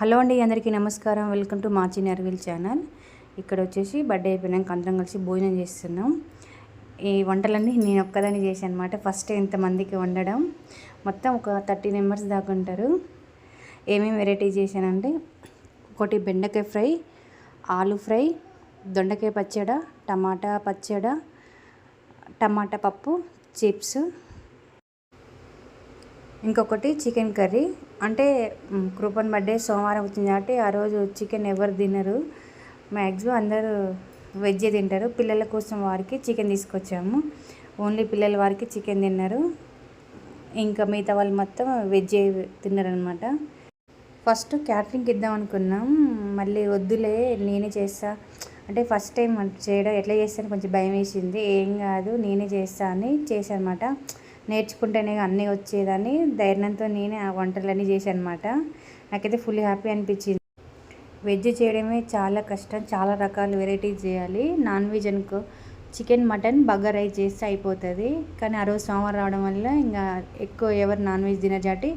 Hello అండి, అందరికీ నమస్కారం. వెల్కమ్ టు మార్చిని అరవిల్ ఛానల్. ఇక్కడ వచ్చేసి బర్త్డే అయిపోయినాక అందరం కలిసి భోజనం చేస్తున్నాం. ఈ వంటలన్నీ నేను ఒక్కదాన్ని చేశాను అనమాట. ఫస్ట్ ఇంతమందికి వండడం, మొత్తం ఒక 30 మెంబర్స్ దాకా ఉంటారు. ఏమేమి వెరైటీ చేశానంటే, ఒకటి బెండకాయ ఫ్రై, ఆలు ఫ్రై, దొండకాయ పచ్చడ, టమాటా పచ్చడ, టమాటా పప్పు, చిప్స్, ఇంకొకటి చికెన్ కర్రీ. అంటే కృపన్ బర్త్డే సోమవారం వచ్చింది కాబట్టి ఆ రోజు చికెన్ ఎవరు తినరు, మ్యాక్సిమం అందరూ వెజ్జే తింటారు. పిల్లల కోసం వారికి చికెన్ తీసుకొచ్చాము. ఓన్లీ పిల్లల వారికి చికెన్ తిన్నారు, ఇంకా మిగతా వాళ్ళు మొత్తం వెజ్జే తిన్నారనమాట. ఫస్ట్ క్యాటరింగ్కి ఇద్దాం అనుకున్నాం, మళ్ళీ వద్దులే నేనే చేస్తా అంటే ఫస్ట్ టైం చేయడం ఎట్లా చేస్తాను కొంచెం భయం వేసింది. ఏం కాదు నేనే చేస్తా అని చేశాను అనమాట. నేర్చుకుంటేనే అన్నీ వచ్చేదని ధైర్యంతో నేనే ఆ వంటలన్నీ చేశాను అనమాట. నాకైతే ఫుల్ హ్యాపీ అనిపించింది. వెజ్ చేయడమే చాలా కష్టం, చాలా రకాల వెరైటీస్ చేయాలి. నాన్ వెజ్ అనుకో చికెన్, మటన్, బగారా రైస్ చేస్తే అయిపోతుంది. కానీ ఆ రోజు సోమవారం రావడం వల్ల ఇంకా ఎక్కువ ఎవరు నాన్ వెజ్ తినజాటి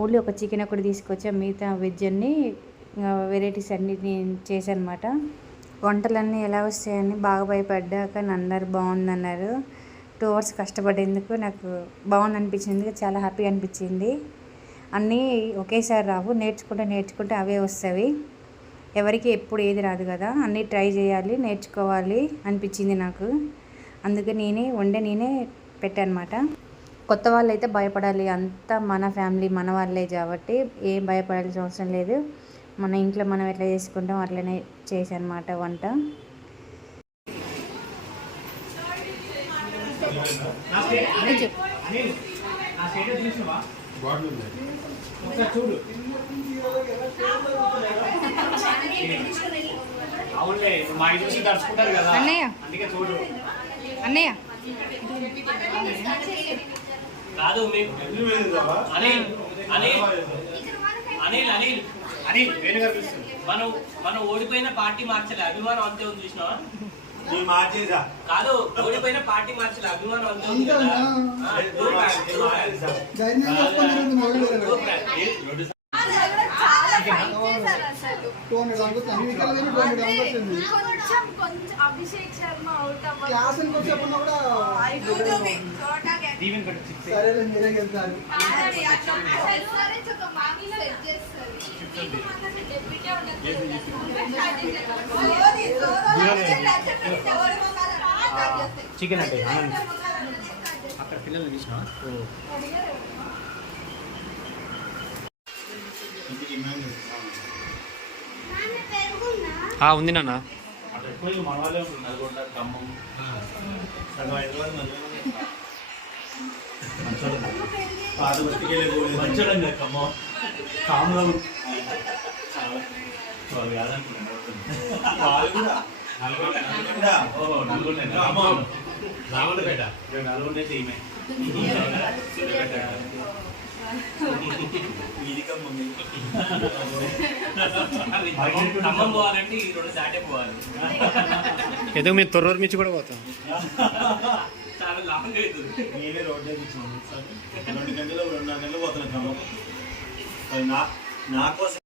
ఓన్లీ ఒక చికెన్ ఒకటి తీసుకొచ్చా. మిగతా వెజ్ అన్నీ వెరైటీస్ అన్నీ నేను చేశాను అనమాట. వంటలన్నీ ఎలా వస్తాయని బాగా భయపడ్డా, కానీ అందరు బాగుందన్నారు. 2 hours కష్టపడేందుకు నాకు బాగుంది అనిపించింది, చాలా హ్యాపీగా అనిపించింది. అన్నీ ఒకేసారి రావు, నేర్చుకుంటే అవే వస్తాయి. ఎవరికి ఎప్పుడు ఏది రాదు కదా, అన్నీ ట్రై చేయాలి, నేర్చుకోవాలి అనిపించింది నాకు. అందుకే నేనే పెట్టానమాట. కొత్త వాళ్ళు అయితే భయపడాలి, అంతా మన ఫ్యామిలీ మన వాళ్ళే కాబట్టి ఏం భయపడాల్సిన అవసరం లేదు. మన ఇంట్లో మనం ఎట్లా చేసుకుంటాం అట్లనే చేశాను అనమాట వంట. అన్నయ్య కాదు మనం ఓడిపోయిన పార్టీ మార్చలే, అభిమానం అంతే ఉంది. చూసినావా? కాదు, ఓడిపోయిన పార్టీ మార్చలే, అభిమానం అంతే ఉంది కదా. అభిషేక్ శర్మ అవుట్ చికెన్ అంటే అక్కడ పిల్లలు తీసిన ఉంది నాన్న. మన వాళ్ళే ఉంటుంది, నల్గొండ, ఖమ్మం, మంచోడం ఖమ్మం, కాములు నల్గొండపేట నల్గొండ అయితే ఈమె ఖమ్మం పోవాలంటే ఈ 2 దాటే పోవాలి. ఎందుకు మీరు తొర్రూరు మించి కూడా పోతాం, చాలా లాంగ్ అవుతుంది. నేనే రోడ్ 2 గంటలు 2.5 గంటలు పోతున్నాను ఖమ్మం. నా కోసం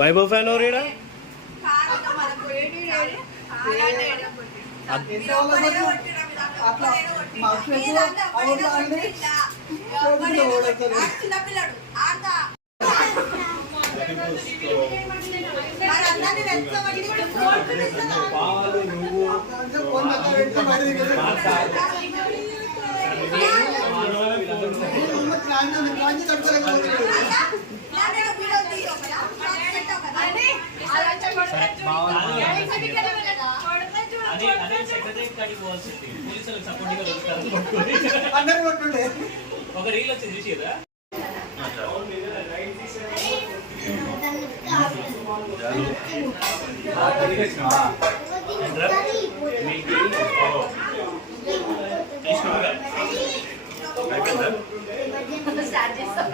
వైభవ్ ఫ్యాన్ ఎవరు? ఒక రీల్ వచ్చింది చూసిరా?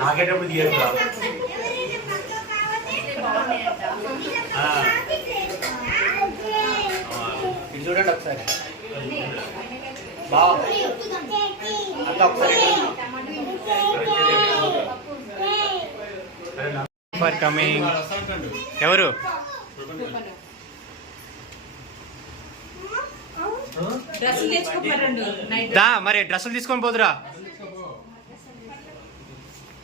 నాకేటప్పుడు తీయరు ఇది చూడండి ఒకసారి. బావ అంతా ఒకసారి ఫర్ కమింగ్. ఎవరు? దా మరి డ్రెస్సులు తీసుకొని పోదురా.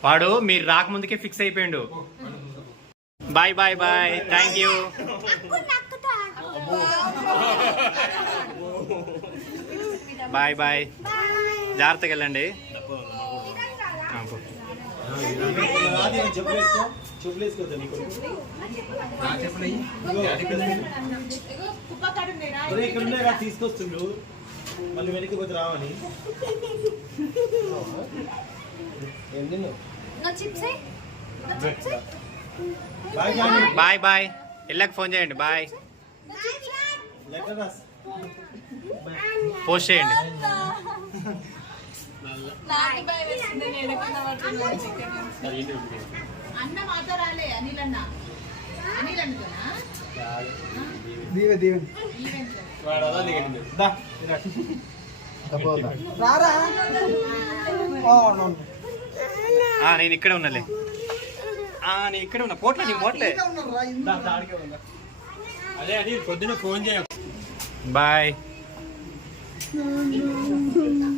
వాడు మీరు రాకముందుకే ఫిక్స్ అయిపోయిండు. Bye bye bye, thank you. Bye bye, జాగ్రత్తగా వెళ్ళండి. ఇక్కడ తీసుకొస్తుండ్రు, మళ్ళీ వెనక్కి పోతే రావని. బాయ్ బాయ్, వెళ్ళాక ఫోన్ చేయండి. బాయ్, పోస్ట్ చేయండి. అన్న మాతో రాలే అనిల్ అన్న. అనిల్ అనుకోనా నేను ఇక్కడే ఉన్నాలే. నేను ఇక్కడే ఉన్నా. పోట్లే నీ పోట్లే. అదే అది పొద్దున ఫోన్ చేయ. బాయ్.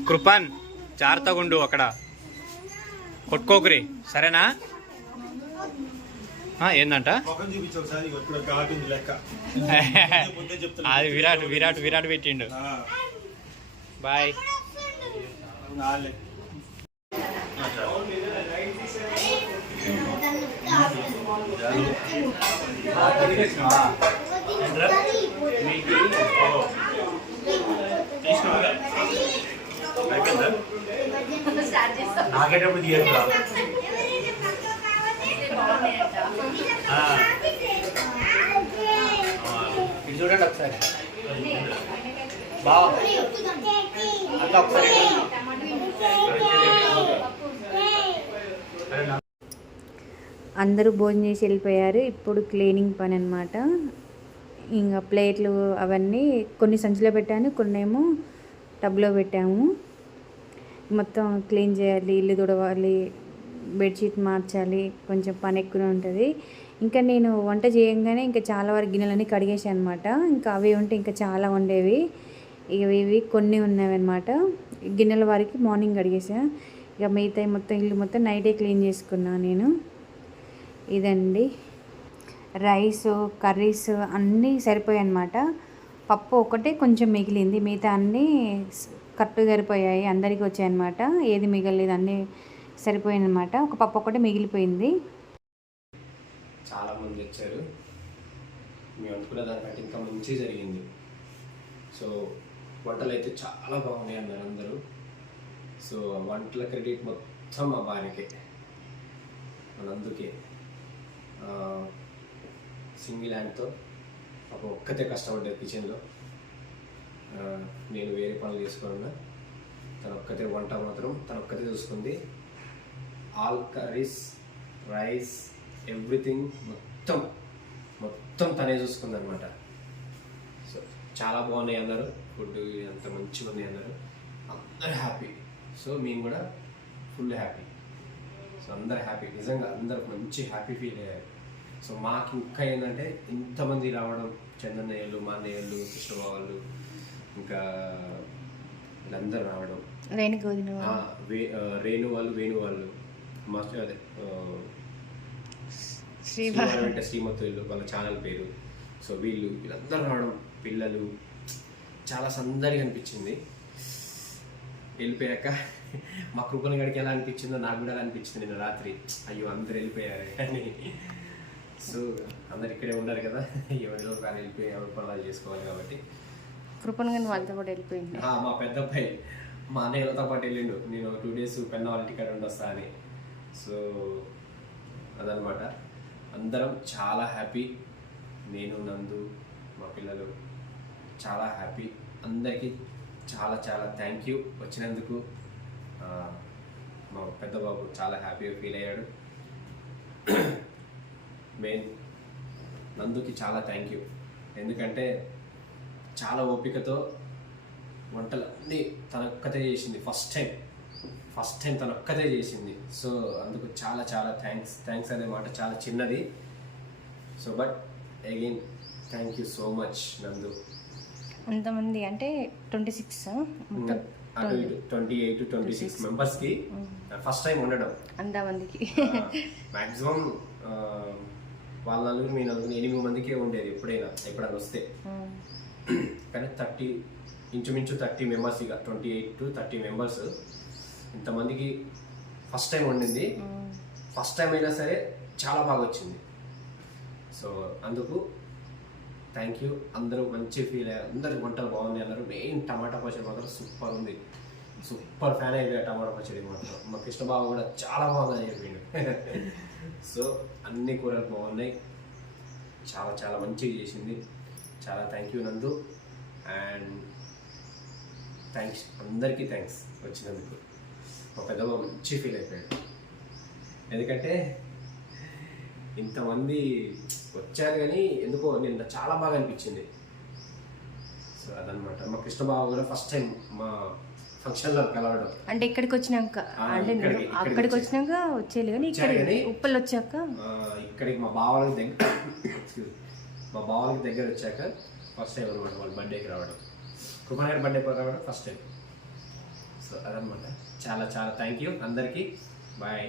కృపన్ జాగ్రత్తగా ఉండు, అక్కడ కొట్టుకోకురి, సరేనా? ఏందంట? అది విరాట్ విరాట్ విరాట్ పెట్టిండు. బాయ్. నాకేటప్పుడు తీయదు. ఇది చూడండి ఒకసారి. బావ అంతా ఒకసారి. అందరూ భోజనం చేసి వెళ్ళిపోయారు. ఇప్పుడు క్లీనింగ్ పని అనమాట. ఇంకా ప్లేట్లు అవన్నీ కొన్ని సంచిలో పెట్టాను, కొన్ని ఏమో టబ్లో పెట్టాము. మొత్తం క్లీన్ చేయాలి, ఇల్లు తుడవాలి, బెడ్షీట్ మార్చాలి, కొంచెం పని ఎక్కువ ఉంటుంది. ఇంకా నేను వంట చేయంగానే ఇంకా చాలా వరకు గిన్నెలన్నీ కడిగేసాను అనమాట. ఇంకా అవి ఉంటే ఇంకా చాలా ఉండేవి. ఇవి కొన్ని ఉన్నవి అనమాట. గిన్నెల వారికి మార్నింగ్ కడిగేసా. ఇక మిగతా మొత్తం ఇల్లు మొత్తం నైటే క్లీన్ చేసుకున్నాను నేను. ఇదండి రైస్, కర్రీస్ అన్నీ సరిపోయాయి అన్నమాట. పప్పు ఒకటే కొంచెం మిగిలింది, మిగతా అన్నీ కరెక్ట్గా సరిపోయాయి, అందరికీ వచ్చాయన్నమాట. ఏది మిగలేదు, అన్నీ సరిపోయింది అనమాట. ఒక పప్పు ఒకటే మిగిలిపోయింది. చాలామంది వచ్చారు. మేము అనుకున్న దానికంటే ఇంకా మంచి జరిగింది. సో వంటలు అయితే చాలా బాగున్నాయి అన్నారు అందరూ. సో వంటల క్రెడిట్ మొత్తం మా భార్యకే. అందుకే సింగిల్ హ్యాండ్తో అప్పుడు ఒక్కతే కష్టపడ్డది కిచెన్లో. నేను వేరే పనులు చేసుకున్నా, తను ఒక్కతే వంట మాత్రం తను ఒక్కతే చూసుకుంది. ఆల్ కర్రీస్, రైస్, ఎవ్రీథింగ్ మొత్తం తనే చూసుకుంది అనమాట. సో చాలా బాగున్నాయి అన్నారు, ఫుడ్ అంత మంచిగా ఉన్నాయి అన్నారు. అందరు హ్యాపీ. సో మేము కూడా ఫుల్ హ్యాపీ. సో అందరు హ్యాపీ, నిజంగా అందరు మంచి హ్యాపీ ఫీల్ అయ్యారు. సో మాకు ఇంకా ఏంటంటే ఇంతమంది రావడం, చందన్నయ్యలు, మా అన్నయ్యలు, కృష్ణబాబు వాళ్ళు, ఇంకా వీళ్ళందరూ రావడం, రేణు వాళ్ళు, వేణు వాళ్ళు, మాస్టర్ అదే శ్రీవారంటే శ్రీమతి వీళ్ళు వాళ్ళ ఛానల్ పేరు. సో వీళ్ళందరూ రావడం, పిల్లలు, చాలా సందడిగా అనిపించింది. వెళ్ళిపోయాక మా కృపణ గడికి ఎలా అనిపించిందో నాకు కూడా అలా అనిపించింది నిన్న రాత్రి. అయ్యో అందరు వెళ్ళిపోయారు అని. సో అందరు ఇక్కడే ఉన్నారు కదా, ఎవరిలో కానీ వెళ్ళిపోయి ఎవరి పనులు చేసుకోవాలి కాబట్టి కృపణ గారిని వాళ్ళతో పాటు వెళ్ళిపోయింది. మా పెద్ద అబ్బాయి మా అన్నయ్యలతో పాటు వెళ్ళిండు. నేను 2 days పెన్న వాళ్ళ టికెట్ ఉండి వస్తా అని. సో అదనమాట. అందరం చాలా హ్యాపీ. నేను, నందు, మా పిల్లలు చాలా హ్యాపీ. అందరికీ చాలా చాలా థ్యాంక్ యూ వచ్చినందుకు. మా పెద్ద బాబు చాలా హ్యాపీగా ఫీల్ అయ్యాడు. మెయిన్ నందుకి చాలా థ్యాంక్ యూ. ఎందుకంటే చాలా ఓపికతో వంటలు అన్నీ తన ఒక్కతే చేసింది. ఫస్ట్ టైం తన ఒక్కతే చేసింది. సో అందుకు చాలా చాలా థ్యాంక్స్ అనే మాట చాలా చిన్నది. So but again thank you so much నందు. అంతమంది అంటే 26 అటు ఇటు 28-26 మెంబర్స్కి ఫస్ట్ టైం ఉండడం. అంతమందికి మ్యాక్సిమం వాళ్ళ నలుగురు మీ నలుగురు 8 మందికే ఉండేది ఎప్పుడైనా వస్తే. కానీ ఇంచుమించు 30 మెంబర్స్, ఇక 28-30 మెంబర్స్ ఇంతమందికి ఫస్ట్ టైం వండింది. ఫస్ట్ టైం అయినా సరే చాలా బాగా వచ్చింది. సో అందుకు థ్యాంక్ యూ. అందరూ మంచి ఫీల్ అయ్యారు, అందరికి వంటలు బాగున్నాయి అన్నారు. మెయిన్ టమాటా పచ్చడి మాత్రం సూపర్ ఉంది, సూపర్ ఫ్యాన్ అయిపోయాయి టమాటా పచ్చడి మాత్రం. మా కృష్ణబాబు కూడా చాలా బాగుందని చెప్పిండు. సో అన్ని కూరలు బాగున్నాయి, చాలా చాలా మంచిగా చేసింది. చాలా థ్యాంక్ యూ నందు. అండ్ అందరికీ థ్యాంక్స్ వచ్చినందుకు. మా పెద్దబాబు మంచి ఫీల్ అయిపోయాడు, ఎందుకంటే ఇంతమంది వచ్చారు కానీ ఎందుకో నిన్న చాలా బాగా అనిపించింది. సో అదనమాట. మా కృష్ణబాబు కూడా ఫస్ట్ టైం మా ఫంక్షన్లో కలవడం. అంటే ఇక్కడికి వచ్చినాక, అంటే అక్కడికి వచ్చినాక వచ్చేది కానీ ఇక్కడ ఉప్పల్ వచ్చాక ఇక్కడికి మా బావలకి దగ్గర వచ్చాక ఫస్ట్ టైం అనమాట వాళ్ళ బర్త్డేకి రావడం. కృపణ గారి బర్త్డే రావడం ఫస్ట్ టైం. సో అదనమాట. చాలా చాలా థ్యాంక్ యూ అందరికీ. బాయ్.